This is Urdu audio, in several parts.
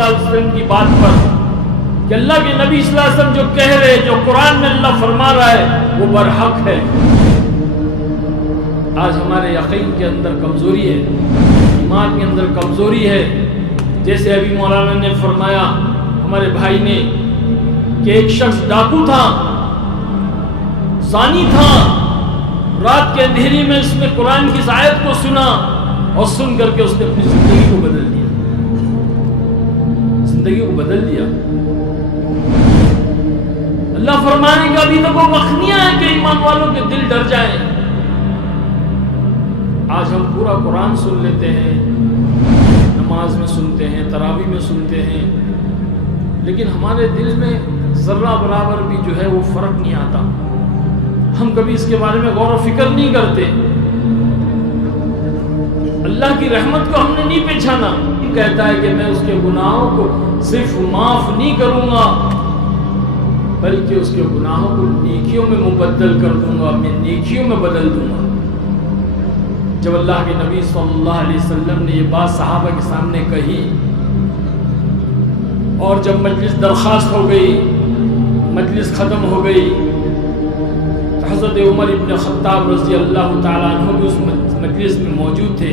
اللہ علیہ وسلم کی بات پر کہ اللہ کے نبی صلی اللہ علیہ وسلم جو کہہ رہے، جو قرآن میں اللہ فرما رہا ہے وہ برحق ہے۔ آج ہمارے یقین کے اندر کمزوری ہے، ایمان کے اندر کمزوری ہے۔ جیسے ابھی مولانا نے فرمایا ہمارے بھائی نے کہ ایک شخص ڈاکو تھا، زانی تھا، رات کے اندھیری میں اس نے قرآن کی اس آیت کو سنا اور سن کر کے اس نے اپنی زندگی کو بدل دیا، زندگی کو بدل دیا۔ اللہ فرمانے کا ابھی تک وہ وقت نہیں آیا کہ ایمان والوں کے دل ڈر جائیں۔ آج ہم پورا قرآن سن لیتے ہیں، نماز میں سنتے ہیں، تراویح میں سنتے ہیں، لیکن ہمارے دل میں ذرہ برابر بھی جو ہے وہ فرق نہیں آتا۔ ہم کبھی اس کے بارے میں غور و فکر نہیں کرتے۔ اللہ کی رحمت کو ہم نے نہیں پہچانا۔ کہتا ہے کہ میں اس کے گناہوں کو صرف معاف نہیں کروں گا بلکہ اس کے گناہوں کو نیکیوں میں مبدل کر دوں گا، میں نیکیوں میں بدل دوں گا۔ جب اللہ کے نبی صلی اللہ علیہ وسلم نے یہ بات صحابہ کے سامنے کہی اور جب مجلس درخواست ہو گئی، مجلس ختم ہو گئی، تو حضرت عمر ابن خطاب رضی اللہ تعالیٰ عنہ بھی اس مجلس میں موجود تھے۔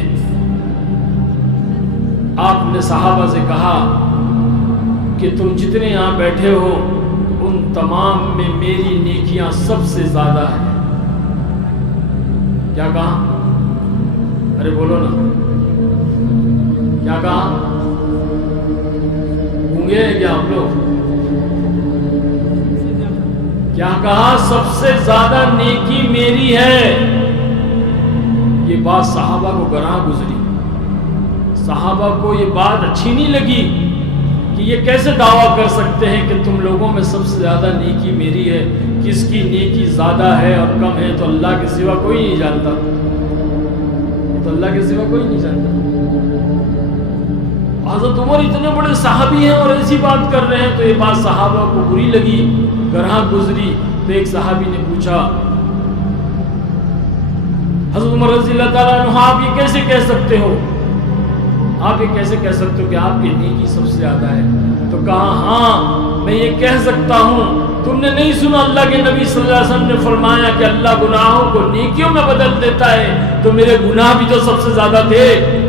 آپ نے صحابہ سے کہا کہ تم جتنے یہاں بیٹھے ہو ان تمام میں میری نیکیاں سب سے زیادہ ہیں۔ کیا کہا؟ ارے بولو نا، کیا کہا؟ گونگے ہیں کیا آپ لوگ؟ کیا کہا؟ سب سے زیادہ نیکی میری ہے۔ یہ بات صحابہ کو گراں گزری، صحابہ کو یہ بات اچھی نہیں لگی کہ یہ کیسے دعویٰ کر سکتے ہیں کہ تم لوگوں میں سب سے زیادہ نیکی میری ہے۔ کس کی نیکی زیادہ ہے اور کم ہے تو اللہ کے سوا کوئی نہیں جانتا، تو اللہ کے سوا کوئی نہیں جانتا۔ حضرت عمر اتنے بڑے صحابی ہیں اور ایسی بات کر رہے ہیں، تو یہ بات صحابہ کو بری لگی، گراں گزری۔ تو ایک صحابی نے پوچھا حضرت عمر رضی اللہ تعالیٰ عنہ، آپ یہ کیسے کہہ سکتے ہو، آپ یہ کیسے کہہ سکتے ہو کہ آپ کی نیکی سب سے زیادہ ہے؟ تو کہا ہاں میں یہ کہہ سکتا ہوں، تم نے نہیں سنا اللہ کے نبی صلی اللہ علیہ وسلم نے فرمایا کہ اللہ گناہوں کو نیکیوں میں بدل دیتا ہے، تو میرے گناہ بھی تو سب سے زیادہ تھے۔